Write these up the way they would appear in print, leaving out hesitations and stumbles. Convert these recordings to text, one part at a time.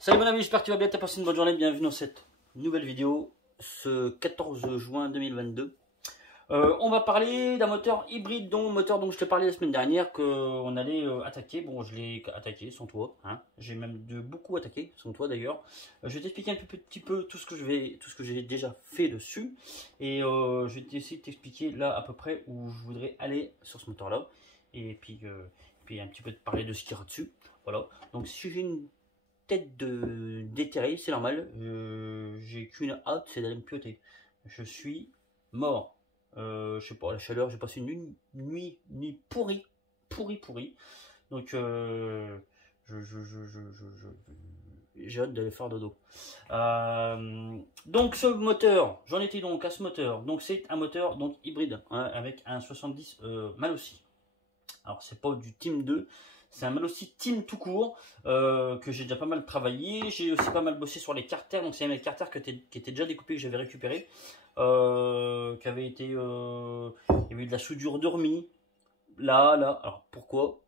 Salut mon ami, j'espère que tu vas bien, t'as passé une bonne journée, bienvenue dans cette nouvelle vidéo, ce 14 juin 2022. On va parler d'un moteur hybride, moteur dont je te parlais la semaine dernière qu'on allait attaquer. Bon, je l'ai attaqué sans toi, hein. J'ai même beaucoup attaqué sans toi d'ailleurs. Je vais t'expliquer un petit peu tout ce que j'ai déjà fait dessus, et je vais essayer de t'expliquer là à peu près où je voudrais aller sur ce moteur là, et puis un petit peu de parler de ce qu'il y aura dessus. Voilà. Donc si j'ai une tête de déterré, c'est normal. J'ai qu'une hâte, c'est d'aller me pioter. Je suis mort. Je sais pas, la chaleur, j'ai passé une nuit pourrie. Donc, j'ai hâte d'aller faire dodo. Donc, ce moteur, j'en étais donc à ce moteur. Donc, c'est un moteur donc hybride, hein, avec un 70 Malossi. Alors, c'est pas du Team 2. C'est un Malossi Team tout court, que j'ai déjà pas mal travaillé. J'ai aussi pas mal bossé sur les carters. Donc c'est un carter qui était déjà découpé, que j'avais récupéré, qui avait été, il y avait eu de la soudure dormie là. Alors pourquoi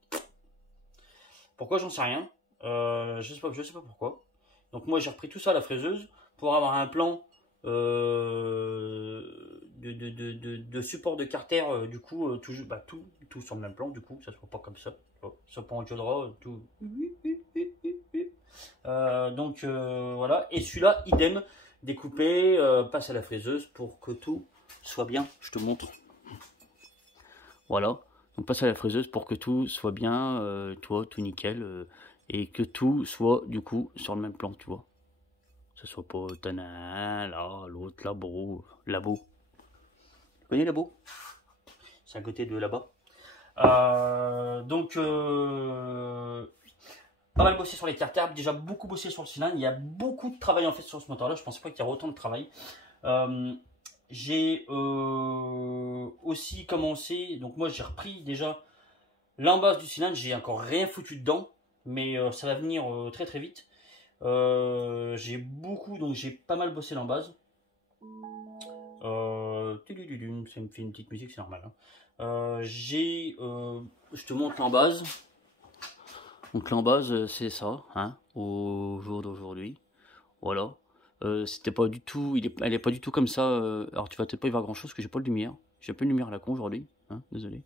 j'en sais rien. Je sais pas pourquoi. Donc moi j'ai repris tout ça à la fraiseuse pour avoir un plan de support de carter, du coup, tout sur le même plan, du coup, que ça soit pas comme ça. Ça prend autre chose, tout. Voilà. Et celui-là, idem, découpé, passe à la fraiseuse pour que tout soit bien. Je te montre. Voilà. Donc passe à la fraiseuse pour que tout soit bien, tout nickel, et que tout soit du coup sur le même plan, tu vois. Que ce soit pas tanin, là, l'autre, labo. Tu connais Labo? C'est à côté de là-bas. Pas mal bossé sur les carters, déjà beaucoup bossé sur le cylindre. Il y a beaucoup de travail en fait sur ce moteur-là. Je pensais pas qu'il y aurait autant de travail. J'ai aussi commencé. Donc moi j'ai repris déjà l'embase du cylindre. J'ai encore rien foutu dedans, mais ça va venir très très vite. J'ai pas mal bossé l'embase. Ça me fait une petite musique, c'est normal, hein. Je te montre l'embase. Donc l'embase, c'est ça, hein, au jour d'aujourd'hui. Voilà. C'était pas du tout, elle est pas du tout comme ça. Alors tu vas peut-être pas y voir grand chose, parce que j'ai pas de lumière. J'ai pas de lumière à la con aujourd'hui, hein, désolé.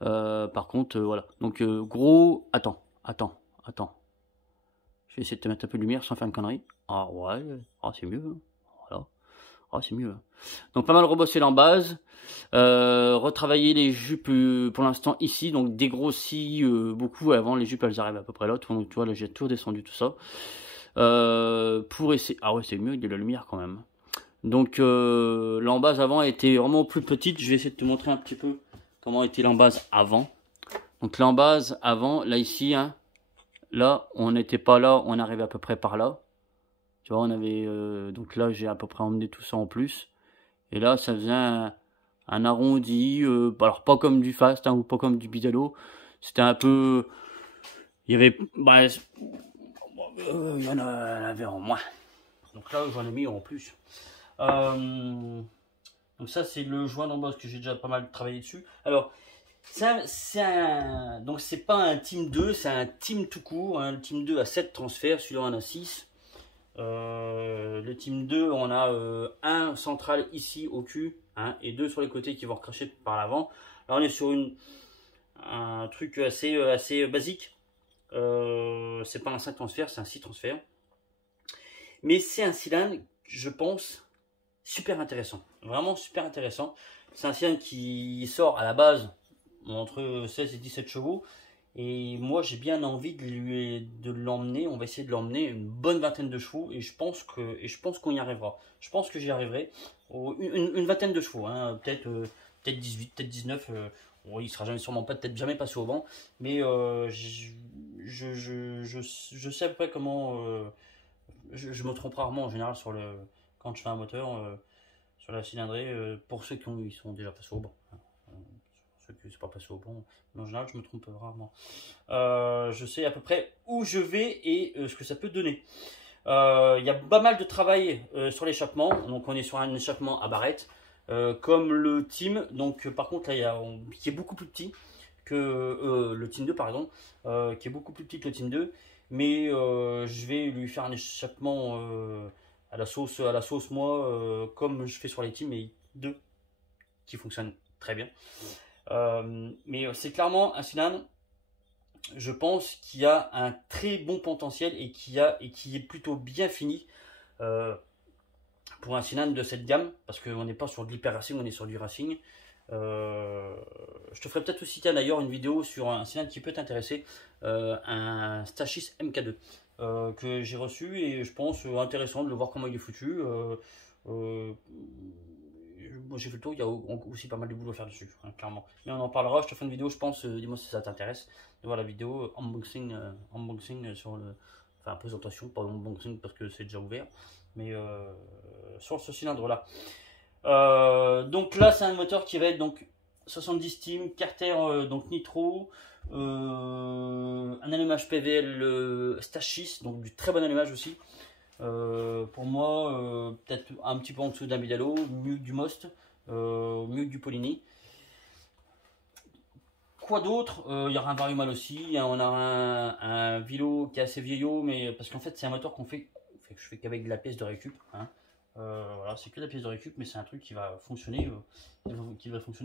Par contre, voilà. Donc gros, attends. Je vais essayer de te mettre un peu de lumière sans faire une connerie. Ah ouais, ah c'est mieux, hein. Voilà. Ah c'est mieux, hein. Donc pas mal rebossé l'embase, retravailler les jupes pour l'instant ici, donc dégrossi beaucoup. Avant les jupes elles arrivent à peu près là, donc tu vois là j'ai tout redescendu tout ça, pour essayer. Ah ouais c'est mieux, il y a de la lumière quand même. Donc l'embase avant était vraiment plus petite. Je vais essayer de te montrer un petit peu comment était l'embase avant. Donc l'embase avant, là ici, hein, là on n'était pas là, on arrivait à peu près par là. Tu vois, on avait donc là j'ai à peu près emmené tout ça en plus. Et là ça faisait un arrondi, alors pas comme du fast, hein, ou pas comme du bidalo. C'était un peu, il y avait, il y en avait en moins. Donc là j'en ai mis en plus. Donc ça c'est le joint d'embauche que j'ai déjà pas mal travaillé dessus. Alors donc c'est pas un team 2, c'est un team tout court, hein. Le team 2 a 7 transferts, celui-là en a 6. Le team 2, on a un central ici au cul, hein, et 2 sur les côtés qui vont recracher par l'avant. Là on est sur un truc assez basique. C'est pas un 5 transferts, c'est un 6 transferts. Mais c'est un cylindre, je pense, super intéressant. Vraiment super intéressant. C'est un cylindre qui sort à la base entre 16 et 17 chevaux. Et moi j'ai bien envie de l'emmener. On va essayer de l'emmener une bonne vingtaine de chevaux. Et je pense qu'on y arrivera. Je pense que j'y arriverai. Une vingtaine de chevaux, hein. Peut-être 18, peut-être 19. Il sera sûrement pas, peut-être jamais passé au vent. Mais je sais à peu près comment. Je me trompe rarement en général quand je fais un moteur, sur la cylindrée, pour ceux ils sont déjà passés au banc, hein. Ceux qui ne sont pas passés au banc, en général je me trompe rarement. Je sais à peu près où je vais et ce que ça peut donner. Il y a pas mal de travail sur l'échappement. Donc on est sur un échappement à barrette, comme le team. Donc par contre là qui est beaucoup plus petit que le team 2, pardon, qui est beaucoup plus petit que le team 2. mais je vais lui faire un échappement à la sauce moi, comme je fais sur les Team 2 qui fonctionne très bien. Mais c'est clairement un cylindre, je pense, qui a un très bon potentiel et qui est plutôt bien fini pour un cylindre de cette gamme, parce qu'on n'est pas sur de l'hyper racing, on est sur du racing. Je te ferai peut-être aussi d'ailleurs une vidéo sur un cylindre qui peut t'intéresser, un Stachys MK2 que j'ai reçu, et je pense intéressant de le voir comment il est foutu. J'ai fait le tour, il y a aussi pas mal de boulot à faire dessus, hein, clairement. Mais on en parlera, je te ferai une vidéo, je pense, dis-moi si ça t'intéresse, de voir la vidéo unboxing sur le... Enfin, présentation, pas unboxing parce que c'est déjà ouvert, mais sur ce cylindre-là. Donc là, c'est un moteur qui va être donc 70 steam, carter donc nitro, un allumage PVL Stachys, donc du très bon allumage aussi. Pour moi, peut-être un petit peu en dessous d'un Bidalo, mieux que du Most, mieux que du Polini. Quoi d'autre? Il y aura un Variumal aussi, hein, on a un Vilo qui est assez vieillot, mais parce qu'en fait c'est un moteur que je fais qu'avec de la pièce de récup, hein. Voilà, c'est que de la pièce de récup, mais c'est un truc qui va fonctionner,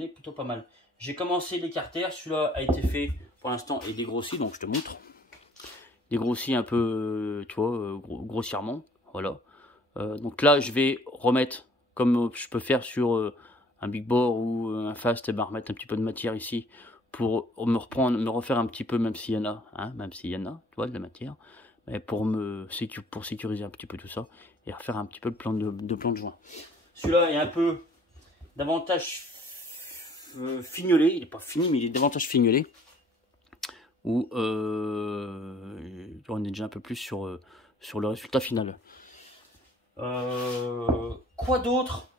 plutôt pas mal. J'ai commencé les carters, celui-là a été fait pour l'instant et dégrossi, donc je te montre. Dégrossi un peu, tu vois, grossièrement, voilà. Donc là, je vais remettre, comme je peux faire sur un Big Bore ou un Fast, et ben remettre un petit peu de matière ici pour me refaire un petit peu, même s'il y en a, hein, tu vois, de la matière, mais pour sécuriser un petit peu tout ça et refaire un petit peu de plan de joint. Celui-là est un peu davantage fignolé, il n'est pas fini, mais il est davantage fignolé. Où on est déjà un peu plus sur le résultat final. Quoi d'autre?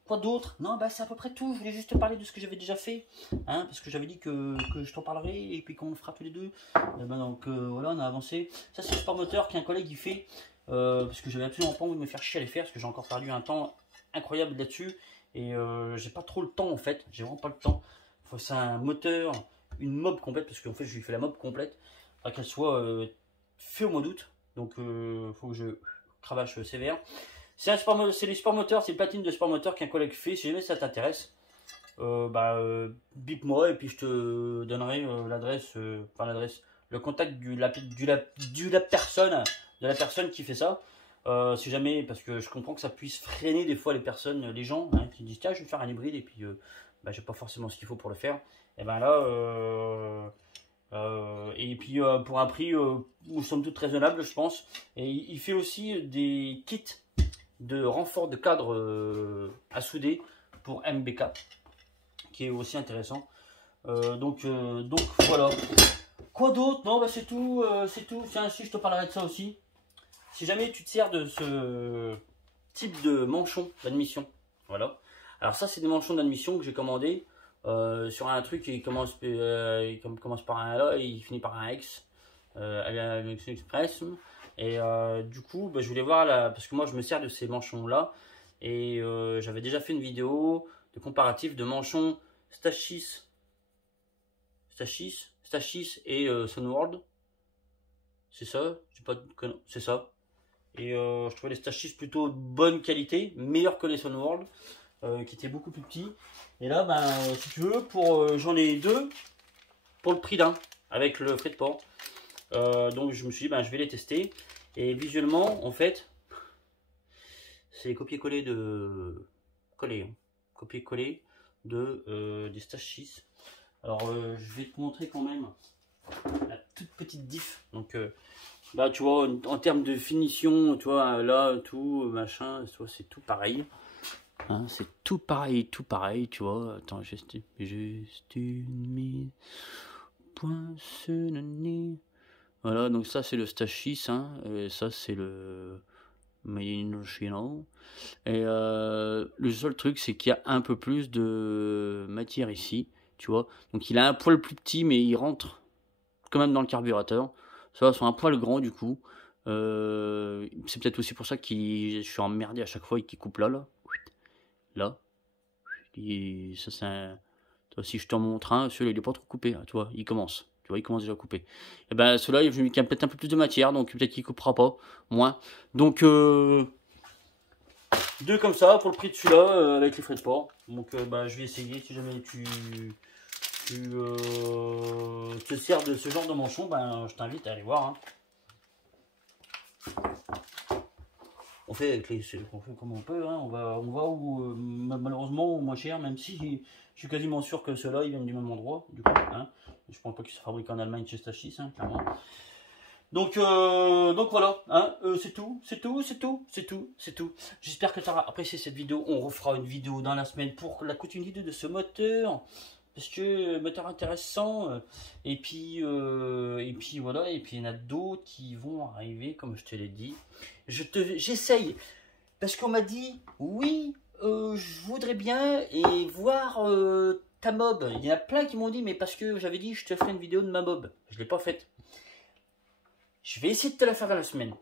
Non, bah c'est à peu près tout. Je voulais juste te parler de ce que j'avais déjà fait, hein, parce que j'avais dit que je t'en parlerai et puis qu'on le fera tous les deux. Et ben donc voilà, on a avancé. Ça, c'est le sport moteur qu'un collègue il fait, parce que j'avais absolument pas envie de me faire chier à les faire, parce que j'ai encore perdu un temps incroyable là-dessus, et j'ai pas trop le temps en fait. J'ai vraiment pas le temps. C'est un moteur, une mob complète, parce qu'en fait je lui fais la mob complète, qu'elle soit faite au mois d'août. Donc faut que je cravache sévère. C'est les sport moteurs, c'est le platine de sport moteur qu'un collègue fait. Si jamais ça t'intéresse, bip-moi et puis je te donnerai l'adresse, le contact de la personne qui fait ça. Si jamais, parce que je comprends que ça puisse freiner des fois les gens, hein, qui disent tiens, je vais faire un hybride et puis j'ai pas forcément ce qu'il faut pour le faire. Et ben là, et puis pour un prix somme toute raisonnable, je pense. Et il fait aussi des kits de renfort de cadre à souder pour MBK, qui est aussi intéressant. Donc voilà. Quoi d'autre? Non, bah c'est tout, c'est tout. Tiens, si je te parlerai de ça aussi. Si jamais tu te sers de ce type de manchon d'admission, voilà. Alors ça, c'est des manchons d'admission que j'ai commandé sur un truc qui commence par un là et il finit par un X, Express. Et du coup, je voulais voir parce que moi je me sers de ces manchons là, et j'avais déjà fait une vidéo de comparatif de manchons Stachys et Sunworld. C'est ça, c'est ça. Et je trouvais les Stachys plutôt de bonne qualité, meilleurs que les Sunworld, qui étaient beaucoup plus petits. Et là, si tu veux, j'en ai deux pour le prix d'un, avec le frais de port. Donc je me suis dit, je vais les tester. Et visuellement, en fait, c'est copier-coller copier-coller des Stachys. Alors je vais te montrer quand même la toute petite diff. Donc tu vois, en termes de finition, tu vois, là, tout, machin, c'est tout pareil. Hein, c'est tout pareil, tu vois. Attends, juste une mise, point sur le nez. Voilà, donc ça, c'est le Stachys, hein, et ça, c'est le Chino. Et le seul truc, c'est qu'il y a un peu plus de matière ici, tu vois. Donc il a un poil plus petit, mais il rentre quand même dans le carburateur. Ça, sont un poil grand du coup. C'est peut-être aussi pour ça que je suis emmerdé à chaque fois et qu'il coupe là. Et ça, c'est un... Toi, si je t'en montre un, celui-là il est pas trop coupé, hein, tu vois, il commence. Tu vois, il commence déjà à couper. Et ben, ceux-là, il y a peut-être un peu plus de matière, donc peut-être qu'il coupera pas, moins. Donc, deux comme ça, pour le prix de celui-là, avec les frais de port. Donc, bah, je vais essayer, si jamais tu te sers de ce genre de manchon, ben, je t'invite à aller voir. Hein. On fait comme on peut, hein. on va où, malheureusement au moins cher, même si je suis quasiment sûr que ceux-là ils viennent du même endroit, du coup, hein. Je pense pas qu'ils se fabriquent en Allemagne chez Stachys, hein, clairement. Donc voilà, hein, c'est tout. J'espère que tu auras apprécié cette vidéo. On refera une vidéo dans la semaine pour la continuité de ce moteur. Parce que moteur intéressant, et puis voilà, et puis il y en a d'autres qui vont arriver, comme je te l'ai dit. J'essaye, parce qu'on m'a dit, oui, je voudrais bien et voir ta mob. Il y en a plein qui m'ont dit, mais parce que j'avais dit, je te ferai une vidéo de ma mob. Je ne l'ai pas faite. Je vais essayer de te la faire dans la semaine.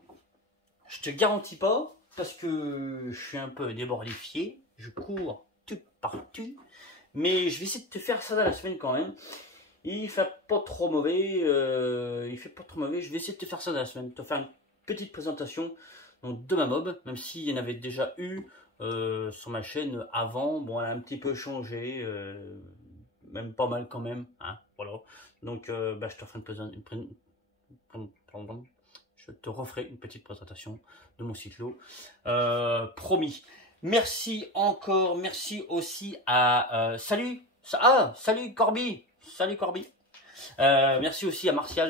Je te garantis pas, parce que je suis un peu débordifié, je cours tout partout. Mais je vais essayer de te faire ça dans la semaine quand même. Il fait pas trop mauvais. Je vais essayer de te faire ça dans la semaine. Te faire une petite présentation donc, de ma mob. Même s'il y en avait déjà eu sur ma chaîne avant. Bon, elle a un petit peu changé. Même pas mal quand même. Hein, voilà. Donc, bah, je te ferai je te referai une petite présentation de mon cyclo. Promis. Merci encore, merci aussi à salut Corby, merci aussi à Martial,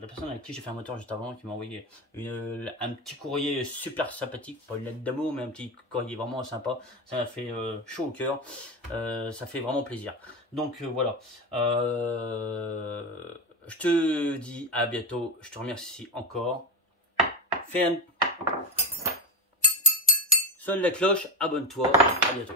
la personne avec qui j'ai fait un moteur juste avant, qui m'a envoyé un petit courrier super sympathique, pas une lettre d'amour, mais un petit courrier vraiment sympa. Ça m'a fait chaud au cœur, ça fait vraiment plaisir. Donc voilà, je te dis à bientôt, je te remercie encore. Fais un... Sonne la cloche, abonne-toi, à bientôt.